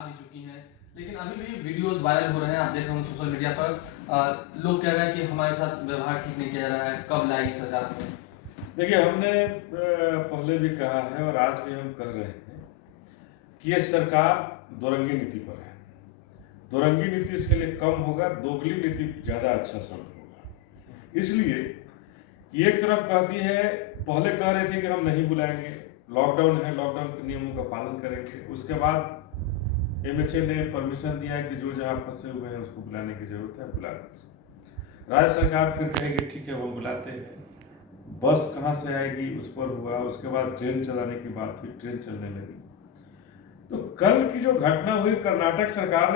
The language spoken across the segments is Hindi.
भी चुकी हैं, लेकिन अभी भी वीडियोस वायरल हो रहे हैं। आप देख रहे होंगे सोशल मीडिया पर लोग कह रहे हैं कि हमारे साथ व्यवहार ठीक नहीं किया जा रहा है, कब लाएगी सरकार हमें। देखिए, हमने पहले भी कहा है और आज भी हम कह रहे हैं कि ये सरकार दोरंगी नीति पर है। दोरंगी नीति इसके लिए कम होगा, दोगली नीति ज़्यादा अच्छा शब्द होगा। इसलिए कि एक तरफ कहती है, पहले कह रहे थे कि हम नहीं बुलाएंगे, लॉकडाउन है, लॉकडाउन के नियमों का पालन करेंगे। उसके बाद एमएचए ने परमिशन दिया है कि जो जहाँ फंसे हुए हैं उसको बुलाने की जरूरत है, बुला लीजिए। राज्य सरकार फिर कहेगी ठीक है वो बुलाते हैं। बस कहाँ से आएगी उस पर हुआ। उसके बाद ट्रेन चलाने की बात हुई, ट्रेन चलने लगी। तो कल की जो घटना हुई, कर्नाटक सरकार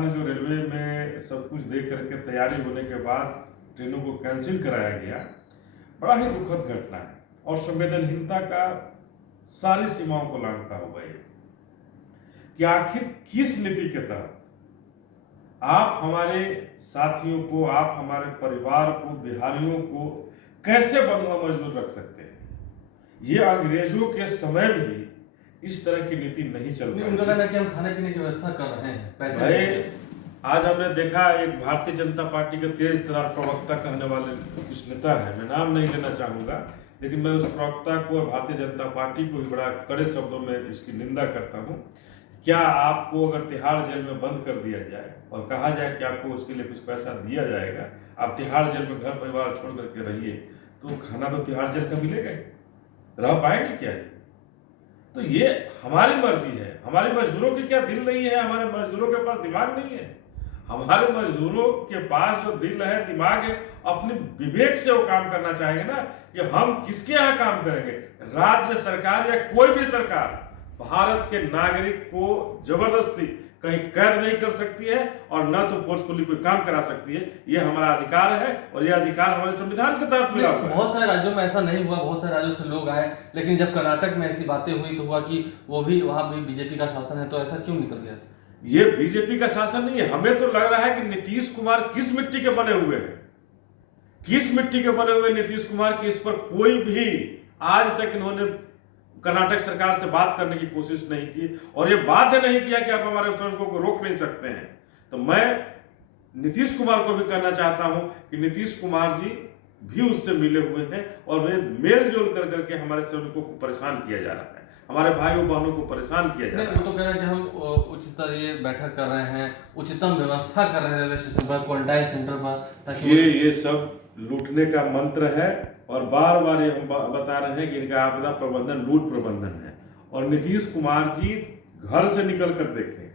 ने जो रेलवे में सब कुछ देख करके तैयारी होने के बाद ट्रेनों को कैंसिल कराया गया, बड़ा ही दुखद घटना है और संवेदनहीनता का सारी सीमाओं को लांघता हुआ ये कि आखिर किस नीति के तहत आप हमारे साथियों को, आप हमारे परिवार को, बिहारियों को कैसे बंधुआ मजदूर रख सकते हैं। ये अंग्रेजों के समय भी इस तरह की नीति नहीं चल रही। उनका कहना है कि हम खाने पीने की व्यवस्था कर रहे हैं, पैसे। आज हमने देखा एक भारतीय जनता पार्टी के तेज तरार प्रवक्ता कहने वाले कुछ नेता है, मैं नाम नहीं लेना चाहूंगा, लेकिन मैं उस प्रवक्ता को और भारतीय जनता पार्टी को भी बड़ा कड़े शब्दों में इसकी निंदा करता हूं। क्या आपको अगर तिहाड़ जेल में बंद कर दिया जाए और कहा जाए कि आपको उसके लिए कुछ पैसा दिया जाएगा, आप तिहाड़ जेल में घर परिवार छोड़ करके रहिए, तो खाना तो तिहाड़ जेल का मिलेगा ही, रह पाएंगे क्या? तो ये हमारी मर्जी है। हमारे मजदूरों के क्या दिल नहीं है? हमारे मजदूरों के पास दिमाग नहीं है? हमारे मजदूरों के पास जो दिल है, दिमाग है, अपने विवेक से वो काम करना चाहेंगे ना कि हम किसके यहाँ काम करेंगे। राज्य सरकार या कोई भी सरकार भारत के नागरिक को जबरदस्ती कहीं कैद नहीं कर सकती है और न तो फोर्सफुली कोई काम करा सकती है। ये हमारा अधिकार है और ये अधिकार हमारे संविधान के तहत मिला हुआ है। बहुत सारे राज्यों में ऐसा नहीं हुआ, बहुत सारे राज्यों से लोग आए, लेकिन जब कर्नाटक में ऐसी बातें हुई तो हुआ कि वो भी वहां भी बीजेपी का शासन है, तो ऐसा क्यों निकल गया? ये बीजेपी का शासन नहीं है। हमें तो लग रहा है कि नीतीश कुमार किस मिट्टी के बने हुए हैं, किस मिट्टी के बने हुए नीतीश कुमार की इस पर कोई भी आज तक इन्होंने कर्नाटक सरकार से बात करने की कोशिश नहीं की और ये बाध्य नहीं किया कि आप हमारे श्रमिकों को रोक नहीं सकते हैं। तो मैं नीतीश कुमार को भी कहना चाहता हूं कि नीतीश कुमार जी भी उससे मिले हुए हैं और मेल जोल कर करके हमारे श्रमिकों को परेशान किया जा रहा है, हमारे भाइयों बहनों को परेशान किया जा रहा है। वो तो कह रहे हैं कि हम उच्च स्तरीय बैठक कर रहे हैं, उच्चतम व्यवस्था कर रहे हैं रेलवे स्टेशन पर, क्वारंटाइन सेंटर पर, ताकि ये सब लूटने का मंत्र है और बार बार ये हम बता रहे हैं कि इनका आपदा प्रबंधन लूट प्रबंधन है। और नीतीश कुमार जी घर से निकल कर देखें,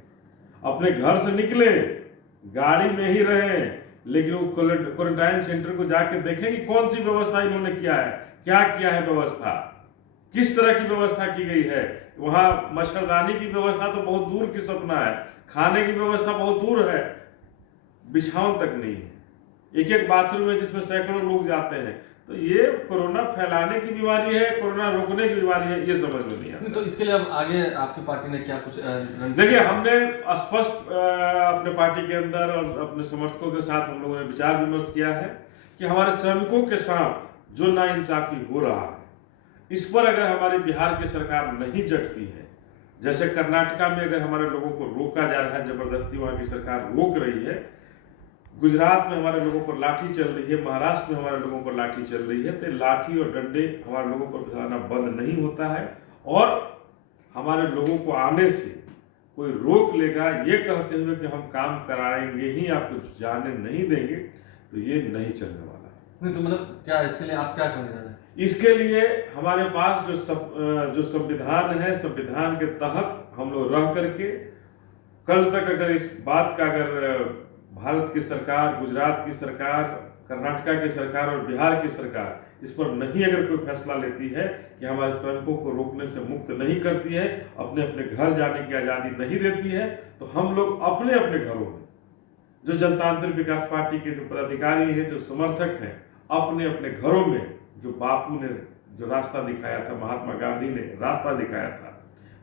अपने घर से निकले, गाड़ी में ही रहे, लेकिन वो क्वारंटाइन सेंटर को जाके देखें कि कौन सी व्यवस्था इन्होंने किया है, क्या किया है व्यवस्था, किस तरह की व्यवस्था की गई है। वहां मच्छरदानी की व्यवस्था तो बहुत दूर की सपना है, खाने की व्यवस्था बहुत दूर है, बिछावन तक नहीं है, एक एक बाथरूम है जिसमें सैकड़ों लोग जाते हैं। तो ये कोरोना फैलाने की बीमारी है, कोरोना रोकने की बीमारी है, ये समझ में नहीं आता। तो इसके लिए अब आगे आपकी पार्टी ने क्या कुछ देखिए, हमने स्पष्ट अपने पार्टी के अंदर और अपने समर्थकों के साथ हम लोगों ने विचार विमर्श किया है कि हमारे श्रमिकों के साथ जो नाइंसाफी हो रहा है, इस पर अगर हमारी बिहार की सरकार नहीं जगती है, जैसे कर्नाटका में अगर हमारे लोगों को रोका जा रहा है, जबरदस्ती वहां की सरकार रोक रही है, गुजरात में हमारे लोगों पर लाठी चल रही है, महाराष्ट्र में हमारे लोगों पर लाठी चल रही है, तो लाठी और डंडे हमारे लोगों पर चलाना बंद नहीं होता है और हमारे लोगों को आने से कोई रोक लेगा ये कहते हुए कि हम काम कराएंगे ही, आपको जाने नहीं देंगे, तो ये नहीं चलने वाला है। नहीं तो मतलब क्या इसके लिए आप क्या करने जा रहे हैं? इसके लिए हमारे पास जो संविधान है, संविधान के तहत हम लोग रह करके कल तक अगर इस बात का अगर भारत की सरकार, गुजरात की सरकार, कर्नाटका की सरकार और बिहार की सरकार इस पर नहीं अगर कोई फैसला लेती है कि हमारे श्रमिकों को रोकने से मुक्त नहीं करती है, अपने अपने घर जाने की आज़ादी नहीं देती है, तो हम लोग अपने अपने घरों में, जो जनतांत्रिक विकास पार्टी के जो पदाधिकारी हैं, जो समर्थक हैं, अपने अपने घरों में जो बापू ने जो रास्ता दिखाया था, महात्मा गांधी ने रास्ता दिखाया था,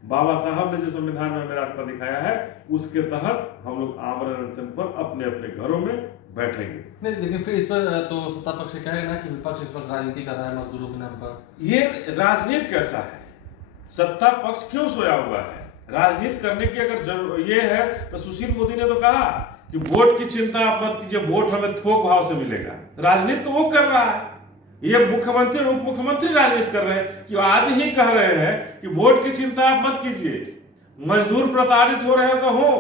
बाबा साहब ने जो संविधान में हमें रास्ता दिखाया है, उसके तहत हम लोग आमरण अनशन पर अपने अपने घरों में बैठेंगे। नहीं, लेकिन फिर इस पर तो सत्ता पक्ष कहेगा ना कि विपक्ष इस वक्त राजनीति कर रहा है मजदूरों के नाम पर। ये राजनीति कैसा है? सत्ता पक्ष क्यों सोया हुआ है? राजनीति करने की अगर ये है तो सुशील मोदी ने तो कहा कि वोट की चिंता आप मत कीजिए, वोट हमें थोक भाव से मिलेगा। राजनीति तो वो कर रहा है, ये मुख्यमंत्री और उप मुख्यमंत्री राजनीति कर रहे हैं कि आज ही कह रहे हैं कि वोट की चिंता आप मत कीजिए, मजदूर प्रताड़ित हो रहे हैं तो हो,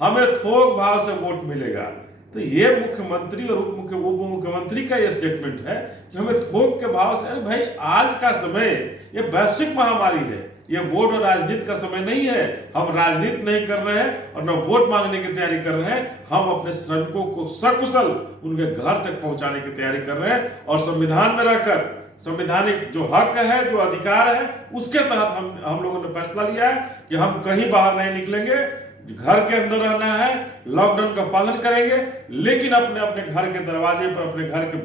हमें थोक भाव से वोट मिलेगा। तो ये मुख्यमंत्री और उप मुख्यमंत्री का ये स्टेटमेंट है कि हमें थोक के भाव से। अरे भाई, आज का समय ये वैश्विक महामारी है, ये वोट और राजनीति का समय नहीं है। हम राजनीति नहीं कर रहे हैं और न वोट मांगने की तैयारी कर रहे हैं, हम अपने श्रमिकों को सकुशल उनके घर तक पहुंचाने की तैयारी कर रहे हैं और संविधान में रहकर संवैधानिक जो हक है, जो अधिकार है, उसके तहत हम लोगों ने फैसला लिया है कि हम कहीं बाहर नहीं निकलेंगे, घर के अंदर रहना है, लॉकडाउन का पालन करेंगे, लेकिन अपने अपने घर के दरवाजे पर, अपने घर के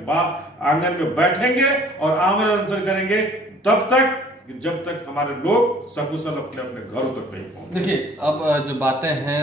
आंगन में बैठेंगे और आमरण अनशन करेंगे तब तक जब तक हमारे लोग सकुशल अपने अपने घरों तक नहीं पहुंचे। देखिए, अब जो बातें हैं